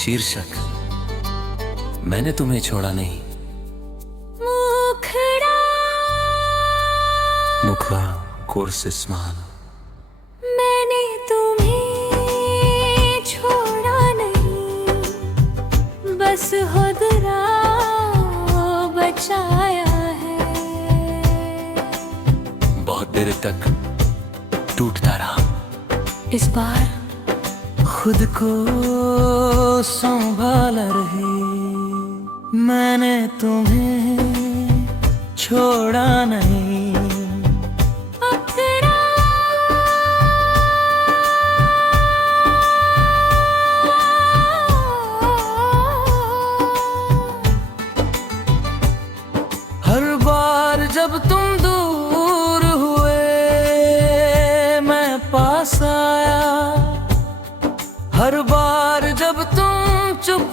शीर्षक मैंने तुम्हें छोड़ा नहीं। मुखड़ा मुखड़ा कोर्सिस्मान मैंने तुम्हें छोड़ा नहीं, बस खुदरा बचाया है। बहुत देर तक टूटता रहा, इस बार खुद को संभाला रही। मैंने तुम्हें छोड़ा नहीं। अखड़ा हर बार जब तुम दूर हुए मैं पास आया। हर बार जब तुम चुप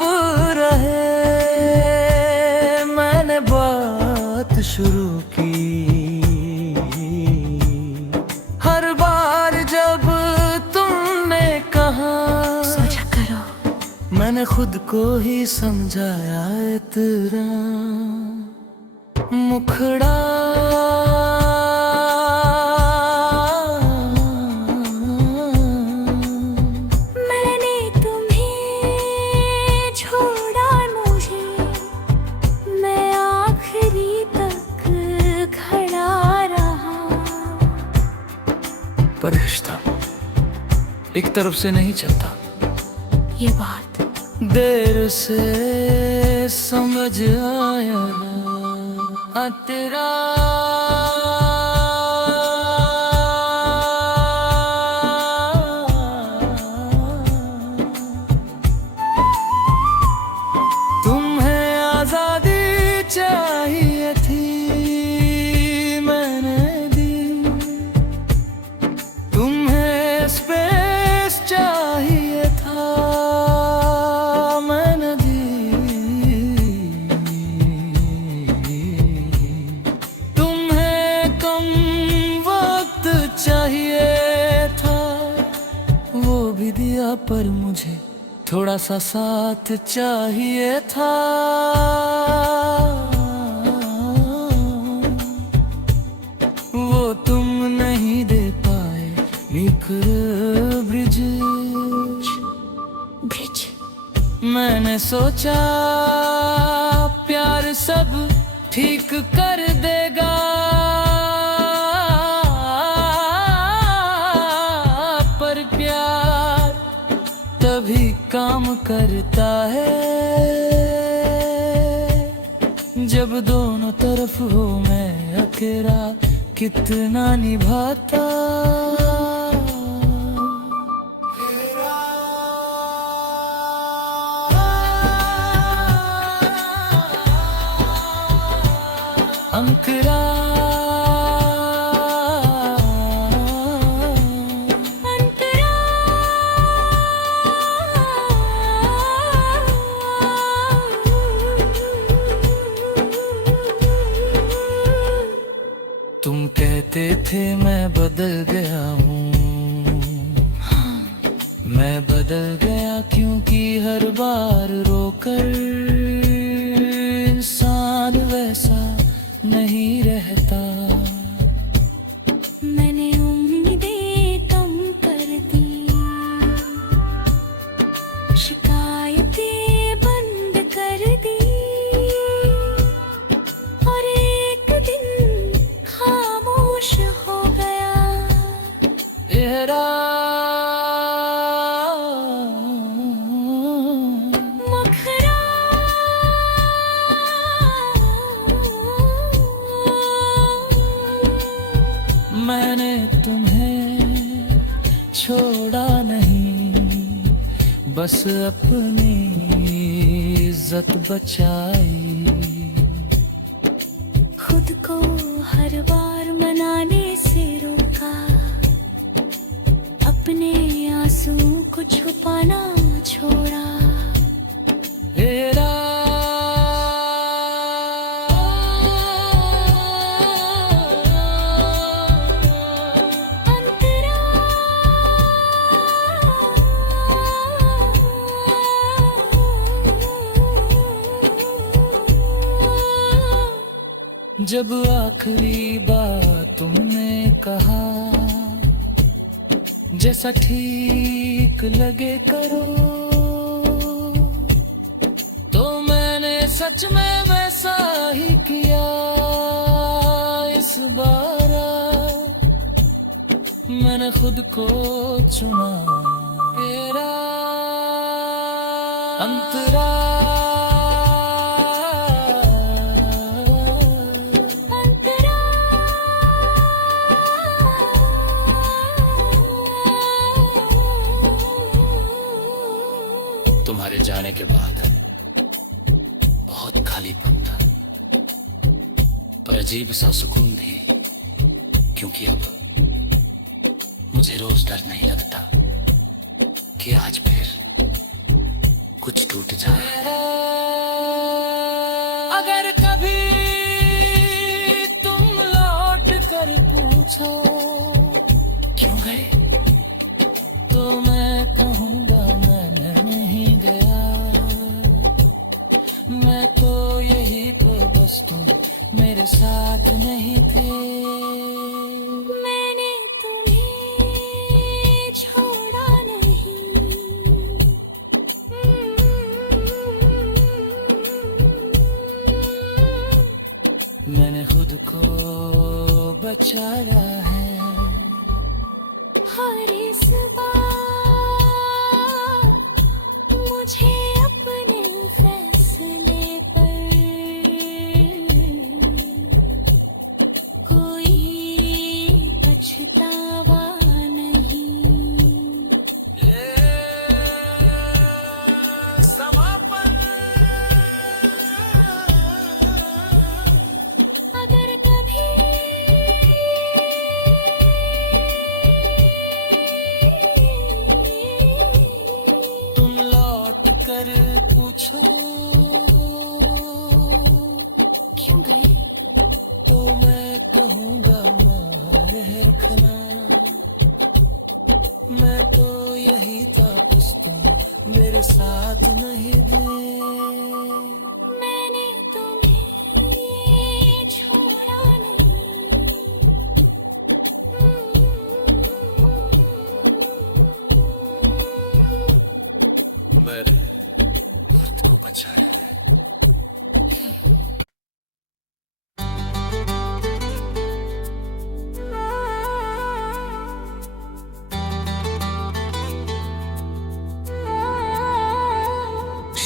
रहे मैंने बात शुरू की। हर बार जब तुमने कहा सोचा करो, मैंने खुद को ही समझाया इतना। मुखड़ा मैंने तुम्हें छोड़ा, मुझे मैं आखिरी तक खड़ा रहा। पर रिश्ता एक तरफ से नहीं चलता। ये बात देर से समझ आया तेरा। तुम्हें आजादी चाहिए थी, मैंने दी। तुम्हें स्पेस चाहिए था, मैंने दी। तुम्हें कम वक्त चाहिए था, वो भी दिया, पर मुझे थोड़ा सा साथ चाहिए था। वो तुम नहीं दे पाए। ब्रिज ब्रिज मैंने सोचा प्यार सब ठीक कर देगा, पर प्यार तभी काम करता है जब दोनों तरफ हो। मैं अकेला कितना निभाता। अंकरा अंतरा तुम कहते थे मैं बदल गया हूँ। मैं बदल गया क्योंकि हर बार रोकर इंसान वैसा नहीं रहता। मैंने उम्मीदें कम कर दी, शिकायतें बंद कर दी, और एक दिन खामोश हो गया। मुखड़ा मैंने तुम्हें छोड़ा नहीं, बस अपनी इज्जत बचाई। खुद को हर बार मनाने से रोका, अपने आंसू को छुपाना छोड़ा। तेरा अंतरा जब आखिरी बात तुमने कहा, जैसा ठीक लगे करो, तो मैंने सच में वैसा ही किया। इस बार मैंने खुद को चुना, तेरा अंतरा तुम्हारे जाने के बाद बहुत खालीपन था, पर अजीब सा सुकून भी, क्योंकि अब मुझे रोज डर नहीं लगता कि आज फिर कुछ टूट जाए। अगर कभी तुम लौट कर पूछो क्यों गए, तो मैं कहूँगा मैंने नहीं गया। मैं तो यही तो बस तुम मेरे साथ नहीं थे। मैंने तुम्हें छोड़ा नहीं, मैंने खुद को बचाया है। हर इस बार मुझे अपने फैसले पर कोई पछतावा नहीं। अगर कभी तुम लौट कर पूछो क्यों गई, तो मैं कहूँगा माँ रखना। मैं तो यही था बस तुम मेरे साथ नहीं थे। मैंने तुम्हें छोड़ा नहीं। मैंने खुद को बचाया है।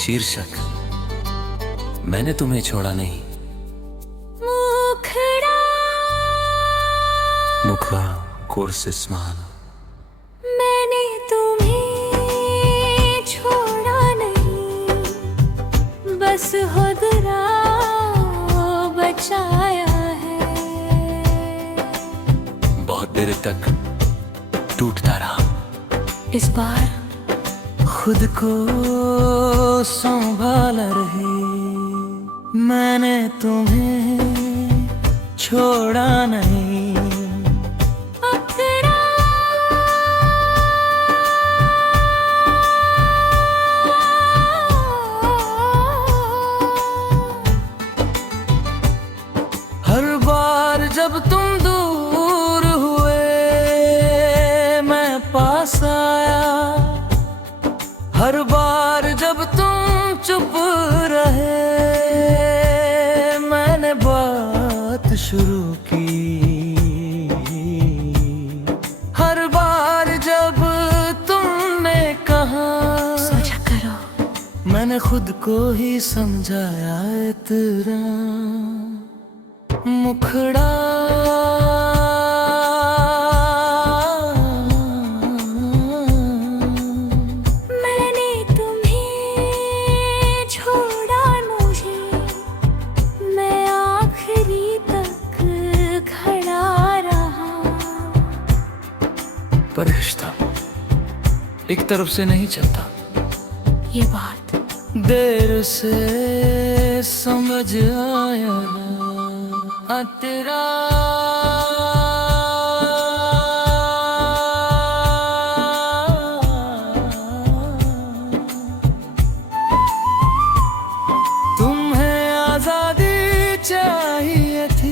शीर्षक, मैंने तुम्हें छोड़ा नहीं। मुखड़ा मुखड़ा कोर्सिस्मान, मैंने तुम्हें छोड़ा नहीं, बस खुदरा बचाया है। बहुत देर तक टूटता रहा। इस बार खुद को संभाला रहे। मैंने तुम्हें छोड़ा नहीं। अखड़ा हर बार जब तुम दूर हुए मैं पास आया। हर बार जब तुम चुप रहे मैंने बात शुरू की। हर बार जब तुमने कहा सोचा करो, मैंने खुद को ही समझाया तेरा मुखड़ा। पर रिश्ता एक तरफ से नहीं चलता, ये बात देर से समझ आया। तेरा तुम्हें आजादी चाहिए थी,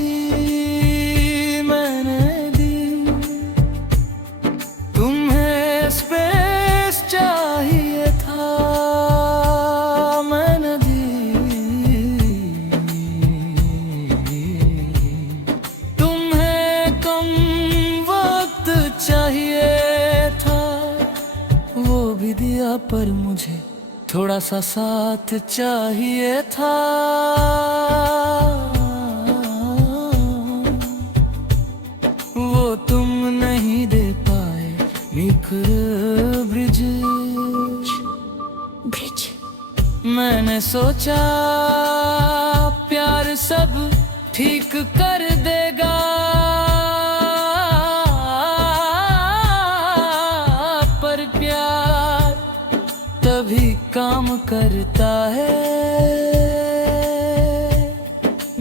थोड़ा सा साथ चाहिए था, वो तुम नहीं दे पाए। निकर ब्रिज ब्रिज मैंने सोचा प्यार सब ठीक कर देगा, पर प्यार तभी काम करता है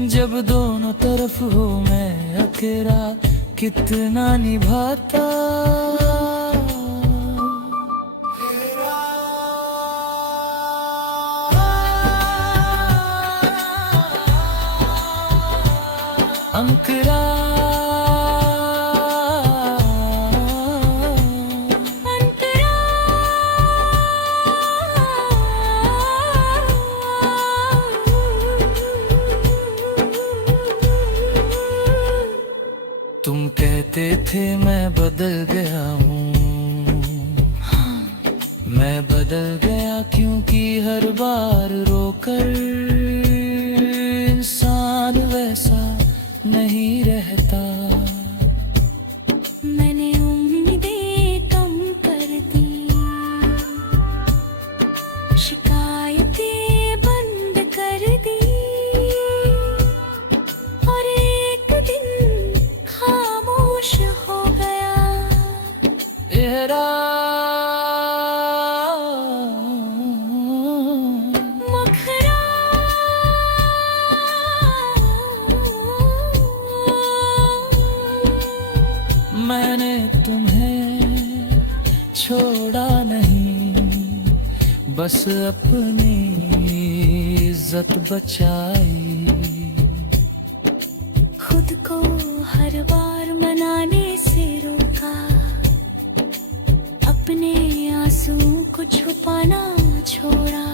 जब दोनों तरफ हो। मैं अकेला कितना निभाता। अंतरा तुम कहते थे मैं बदल गया हूँ, मैं बदल गया क्योंकि हर बार रोकर इंसान वैसा नहीं रहता। मैंने उम्मीदें कम कर दी, शिकायतें बंद कर दी, और एक दिन खामोश हो गया। एरा मैंने तुम्हें छोड़ा नहीं, बस अपनी इज्जत बचाई। खुद को हर बार मनाने से रोका, अपने आंसुओं को छुपाना छोड़ा।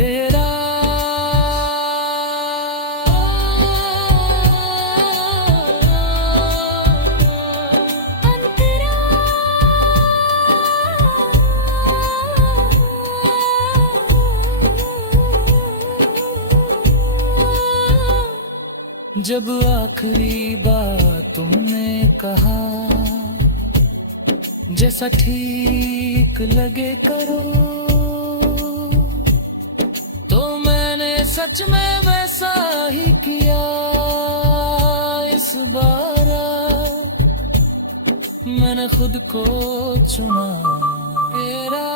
एरा जब आखिरी बार तुमने कहा जैसा ठीक लगे करो, तो मैंने सच में वैसा ही किया। इस बार मैंने खुद को चुना। तेरा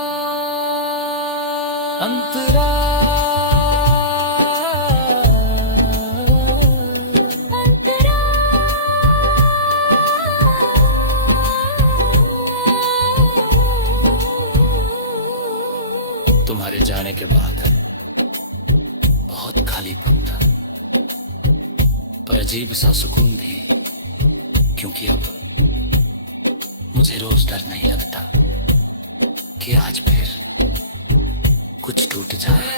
अंतरा तुम्हारे जाने के बाद बहुत खालीपन था, पर अजीब सा सुकून भी, क्योंकि अब मुझे रोज डर नहीं लगता कि आज फिर कुछ टूट जाए।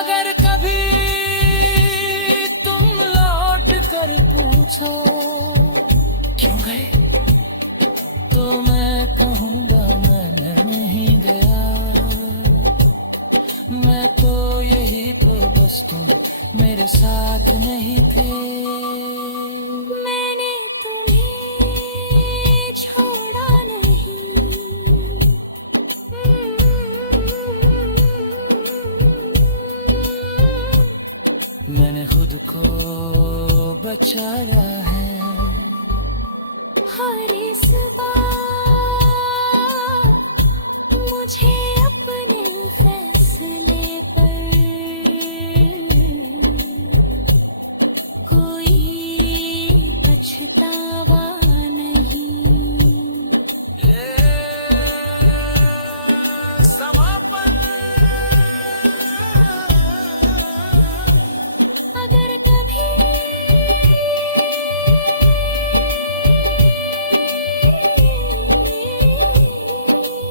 अगर कभी तुम लौट कर पूछो क्यों गए, तो मैं कहूँगा मैंने नहीं गया। मैं तो यही तो बस तुम मेरे साथ नहीं थे। मैंने तुम्हें छोड़ा नहीं, मैंने खुद को बचाया है। हर इस बार मुझे अपने फैसले पर कोई पछतावा नहीं। समापन अगर कभी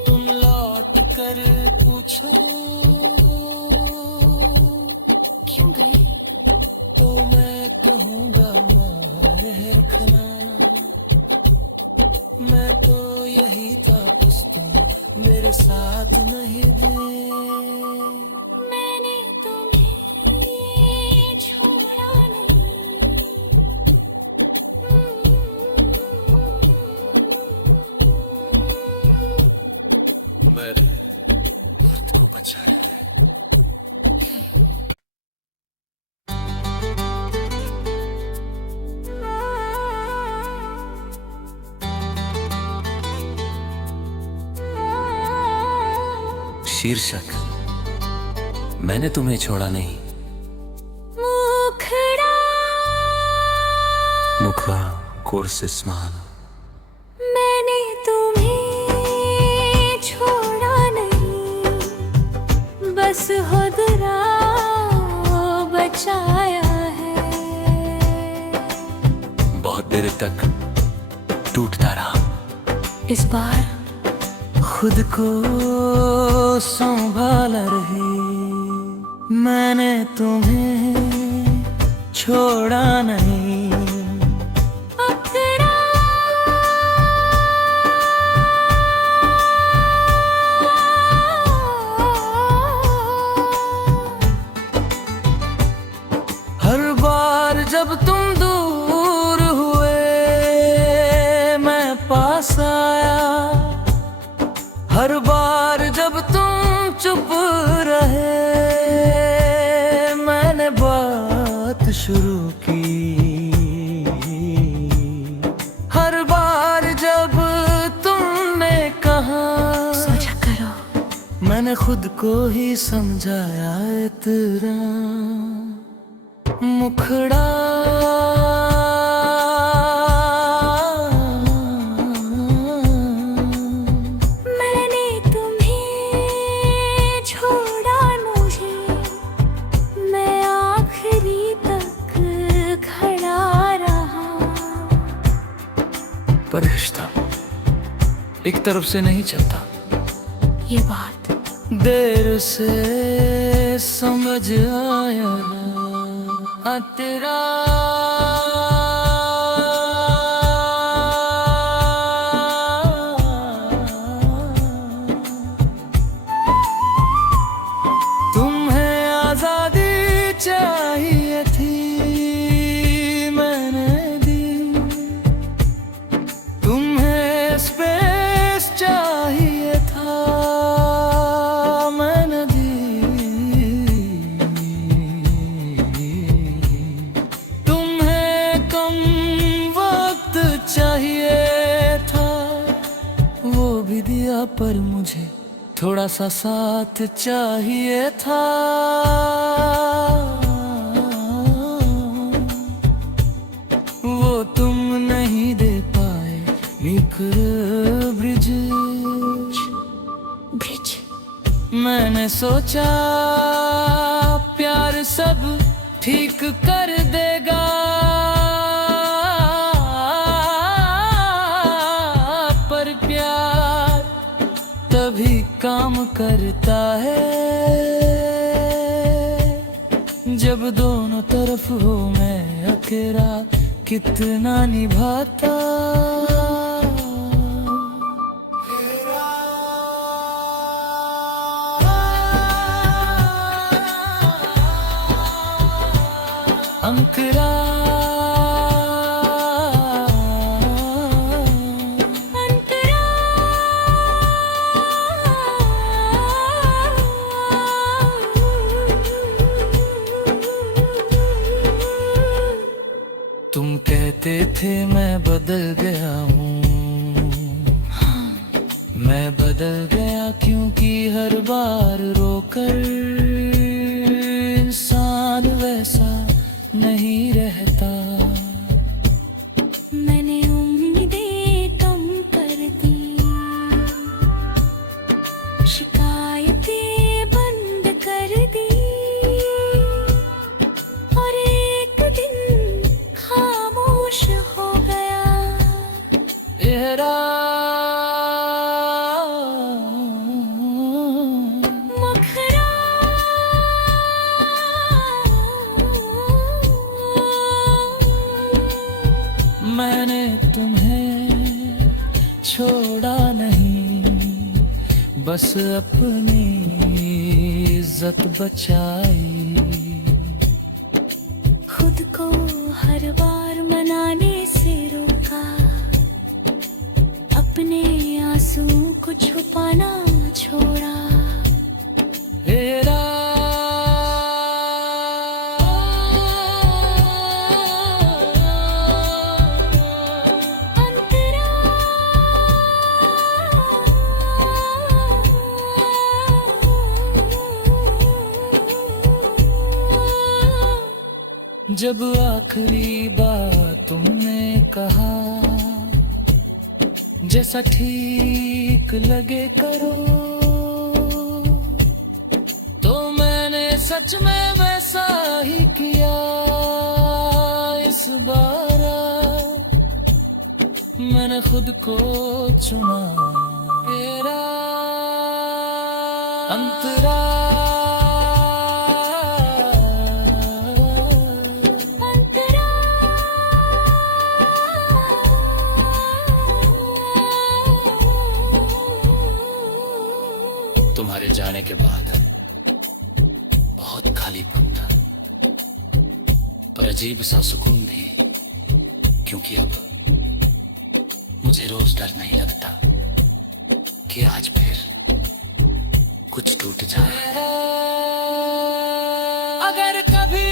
तुम लौट कर पूछो क्यों गए, तो मैं कहूँगा मोह रखना। साथ नहीं दे। मैंने तुम्हें छोड़ा नहीं। मैंने खुद को बचाया है। शीर्षक मैंने तुम्हें छोड़ा नहीं। मुखड़ा मुखड़ा कोर्सिस्मान। मैंने तुम्हें छोड़ा नहीं, बस खुदरा बचाया है। बहुत देर तक टूटता रहा। इस बार खुद को संभाला रही। मैंने तुम्हें छोड़ा नहीं। अखड़ा हर बार जब तुम दूर हुए मैं पास आया। हर बार जब तुम चुप रहे मैंने बात शुरू की। हर बार जब तुमने कहा सोचा करो, मैंने खुद को ही समझाया इतना। मुखड़ा पर रिश्ता एक तरफ से नहीं चलता। ये बात देर से समझ आया तेरा। तुम्हें आजादी चाहिए थी मैंने दी। तुम्हें स्पेस चाहिए था मैंने दी। तुम्हें कम वक्त चाहिए था वो भी दिया, पर मुझे थोड़ा सा साथ चाहिए था। वो तुम नहीं दे पाए। ब्रिज मैंने सोचा प्यार सब ठीक कर देगा, पर प्यार तभी काम करता है जब दोनों तरफ हो। मैं अकेला कितना निभाता। अंकरा तुम कहते थे मैं बदल गया हूँ। मैं बदल गया क्योंकि हर बार रोकर इंसान वैसा नहीं रहता। मैंने उम्मीदें कम कर दी, शिकायतें बंद कर दी, और एक दिन खामोश हो गया। तेरा बस अपनी इज्जत बचाई। खुद को हर बार मनाने से रोका, अपने आंसुओं को छुपाना छोड़ा। हेरा अंतरा जब आखिरी बार तुमने कहा, जैसा ठीक लगे करो, तो मैंने सच में वैसा ही किया। इस बार मैंने खुद को चुना। तेरा अंतरा तुम्हारे जाने के बाद बहुत खालीपन था, पर अजीब सा सुकून भी, क्योंकि अब मुझे रोज डर नहीं लगता कि आज फिर कुछ टूट जाए। अगर कभी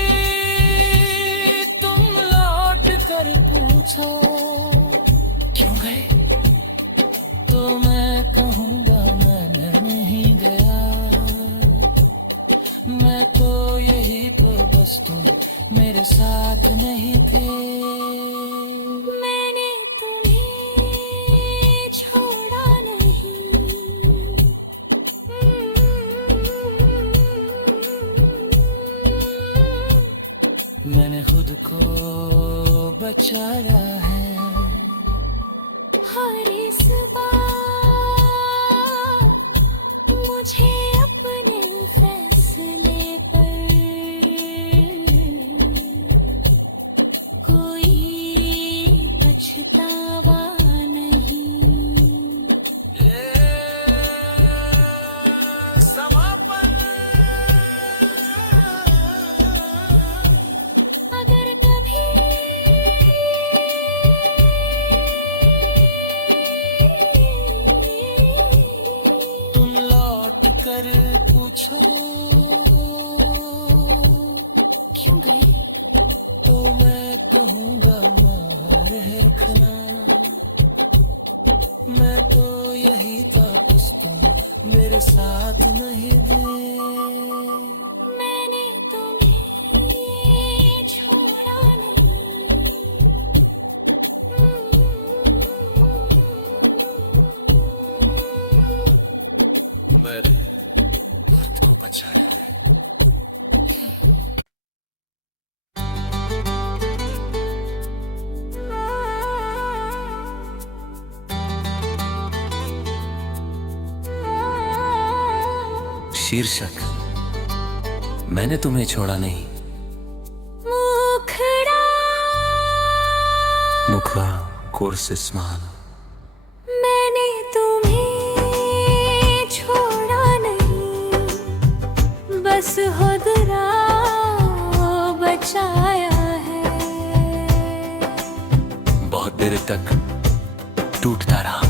तुम लौट कर पूछो क्यों गए, तो मैं कहूँगा मैंने नहीं गया। मैं तो यही तो बस तुम मेरे साथ नहीं थे। मैंने तुम्हें छोड़ा नहीं। मैंने खुद को बचाया है। हर इस बार मुझे अपने फैसले पर कोई पछतावा नहीं। समापन अगर कभी तुम लौट कर पूछो क्यों गई, तो मैं कहूँगा रखना। मैं तो यही था बस तुम मेरे साथ नहीं थे। मैंने तुम्हें छोड़ा नहीं। मैंने खुद को बचाया है। शीर्षक, मैंने तुम्हें छोड़ा नहीं। मुखड़ा मुखड़ा कोर्सिस्मान। मैंने तुम्हें छोड़ा नहीं, बस खुदरा बचाया है। बहुत देर तक टूटता रहा,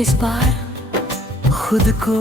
इस बार खुद को